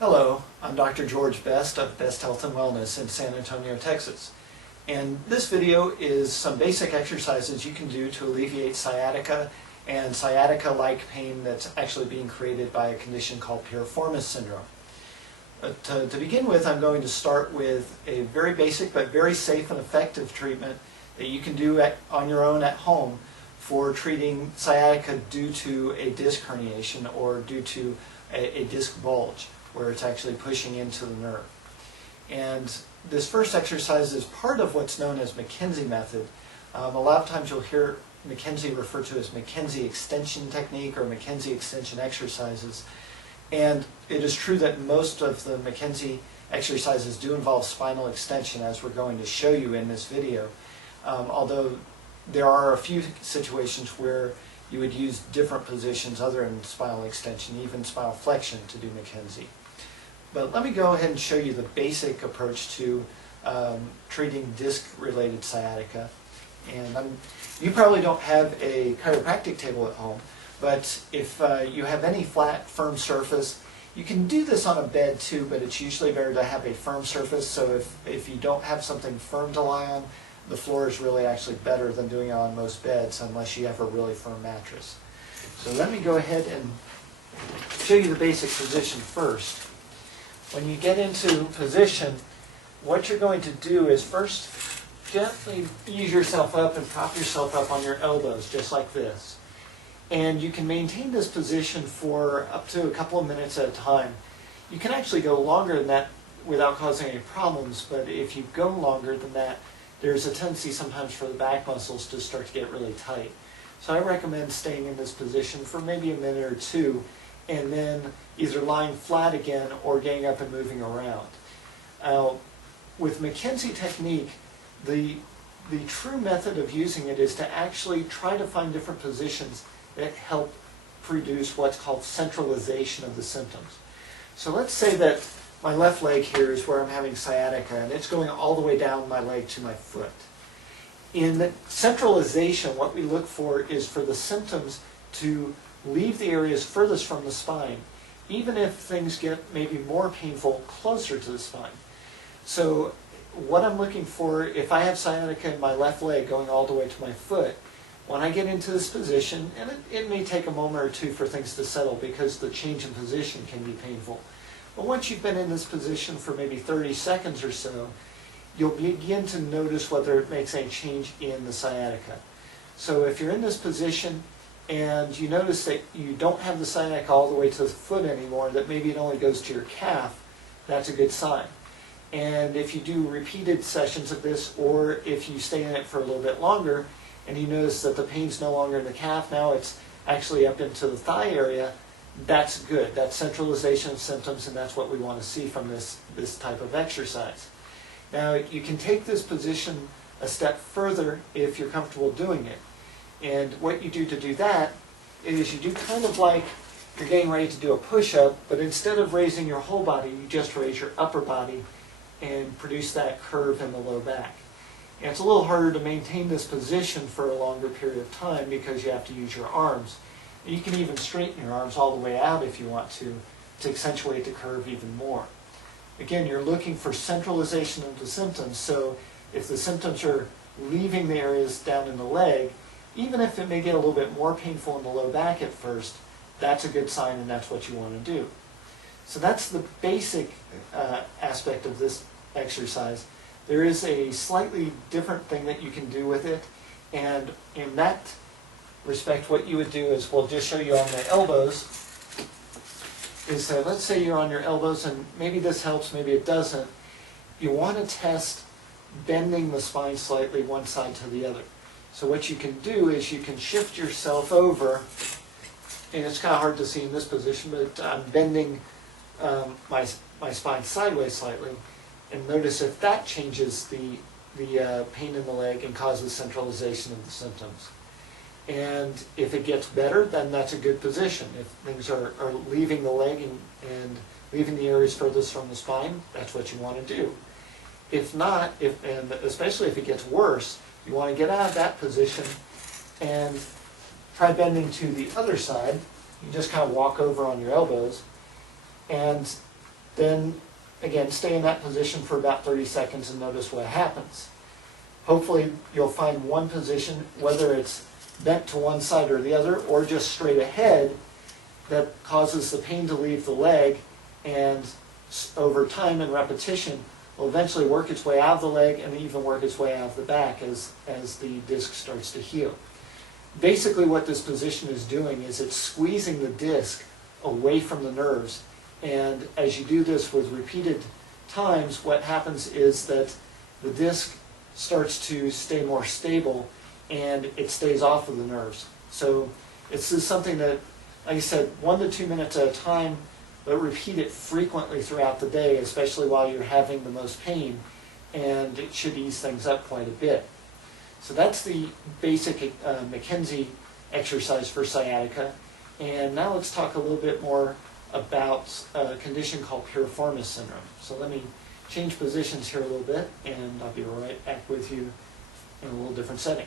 Hello, I'm Dr. George Best of Best Health and Wellness in San Antonio, Texas. And this video is some basic exercises you can do to alleviate sciatica and sciatica-like pain that's actually being created by a condition called piriformis syndrome. To begin with, I'm going to start with a very basic but very safe and effective treatment that you can do on your own at home for treating sciatica due to a disc herniation or due to a disc bulge, where it's actually pushing into the nerve. And this first exercise is part of what's known as McKenzie method. A lot of times you'll hear McKenzie referred to as McKenzie extension technique or McKenzie extension exercises. And it is true that most of the McKenzie exercises do involve spinal extension, as we're going to show you in this video. Although there are a few situations where you would use different positions other than spinal extension, even spinal flexion, to do McKenzie. But let me go ahead and show you the basic approach to treating disc-related sciatica. And you probably don't have a chiropractic table at home, but if you have any flat, firm surface, you can do this on a bed too, but it's usually better to have a firm surface. So if you don't have something firm to lie on, the floor is really actually better than doing it on most beds, unless you have a really firm mattress. So let me go ahead and show you the basic position first. When you get into position, what you're going to do is first gently ease yourself up and prop yourself up on your elbows, just like this. And you can maintain this position for up to a couple of minutes at a time. You can actually go longer than that without causing any problems, but if you go longer than that, there's a tendency sometimes for the back muscles to start to get really tight. So I recommend staying in this position for maybe a minute or two, and then either lying flat again or getting up and moving around. With McKenzie technique, the true method of using it is to actually try to find different positions that help produce what's called centralization of the symptoms. So let's say that my left leg here is where I'm having sciatica, and it's going all the way down my leg to my foot. In centralization, what we look for is for the symptoms to leave the areas furthest from the spine, even if things get maybe more painful closer to the spine. So what I'm looking for, if I have sciatica in my left leg going all the way to my foot, when I get into this position, and it may take a moment or two for things to settle because the change in position can be painful. But once you've been in this position for maybe 30 seconds or so, you'll begin to notice whether it makes any change in the sciatica. So if you're in this position and you notice that you don't have the sciatica all the way to the foot anymore, that maybe it only goes to your calf, that's a good sign. And if you do repeated sessions of this, or if you stay in it for a little bit longer and you notice that the pain's no longer in the calf, now it's actually up into the thigh area, that's good. That's centralization of symptoms, and that's what we want to see from this type of exercise. Now, you can take this position a step further if you're comfortable doing it. And what you do to do that is you do kind of like you're getting ready to do a push-up, but instead of raising your whole body, you just raise your upper body and produce that curve in the low back. And it's a little harder to maintain this position for a longer period of time because you have to use your arms. And you can even straighten your arms all the way out if you want to accentuate the curve even more. Again, you're looking for centralization of the symptoms, so if the symptoms are leaving the areas down in the leg, even if it may get a little bit more painful in the low back at first, that's a good sign and that's what you want to do. So that's the basic aspect of this exercise. There is a slightly different thing that you can do with it, and in that respect, what you would do is, we'll just show you on the elbows, is that let's say you're on your elbows, and maybe this helps, maybe it doesn't. You want to test bending the spine slightly one side to the other. So what you can do is you can shift yourself over, and it's kind of hard to see in this position, but I'm bending my spine sideways slightly, and notice if that changes the pain in the leg and causes centralization of the symptoms. And if it gets better, then that's a good position. If things are leaving the leg and leaving the areas furthest from the spine, that's what you want to do. If not, and especially if it gets worse, you want to get out of that position and try bending to the other side. You just kind of walk over on your elbows, and Then again, stay in that position for about 30 seconds and notice what happens. Hopefully you'll find one position, whether it's bent to one side or the other, or just straight ahead, that causes the pain to leave the leg, and over time and repetition will eventually work its way out of the leg and even work its way out of the back as the disc starts to heal. Basically what this position is doing is it's squeezing the disc away from the nerves, and as you do this with repeated times, what happens is that the disc starts to stay more stable and it stays off of the nerves. So this is something that, like I said, 1 to 2 minutes at a time, but repeat it frequently throughout the day, especially while you're having the most pain, and it should ease things up quite a bit. So that's the basic McKenzie exercise for sciatica. And now let's talk a little bit more about a condition called piriformis syndrome. So let me change positions here a little bit, and I'll be right back with you in a little different setting.